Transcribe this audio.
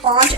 5